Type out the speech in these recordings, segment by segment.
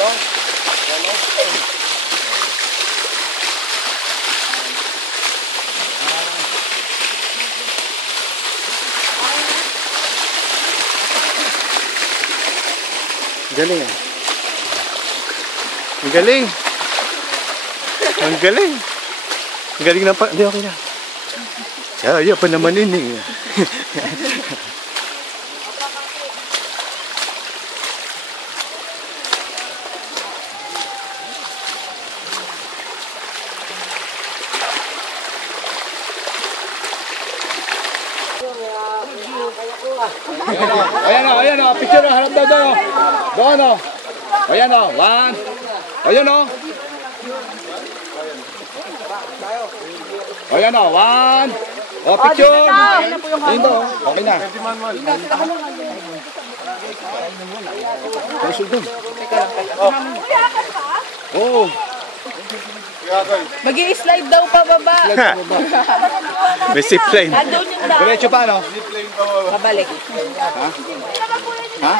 Galing ah. Ang galing. Ang galing. Ang galing na pa. Hindi, okay na. Kaya pa naman ini. Ayan o, picture na, harap daw doon o. Doon o. Ayan o, one. Ayan o. Ayan o, one. O, picture. Ayun daw, okay na. Puso doon. Oo. Mag-i-slide daw pa baba. May zipline. Andun yung daw. Diretso pa, no? Pabalik. Ha?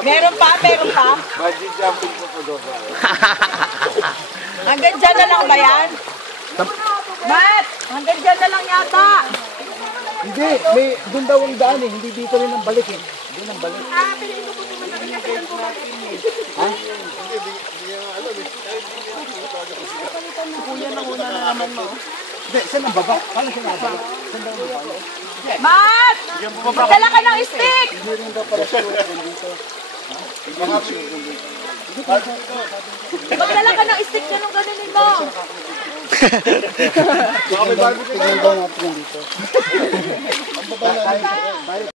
Meron pa? Budget jumping po doon. Hanggang dyan na lang ba yan? Matt! Hanggang dyan na lang yata. Hindi, may doon daw ang daan eh. Hindi dito rin ang balik eh. Doon ang balik. Ha? Kuya na una na naman mo. Hindi, saan ang baba? Paano siya nabalik? Saan daw ang baba? Matt! Magdala ka ng stick! Hindi rin daw pala siya dito. Magdala ka ng stick na nung ganunin mo. Tingnan daw natin dito. Ang baba na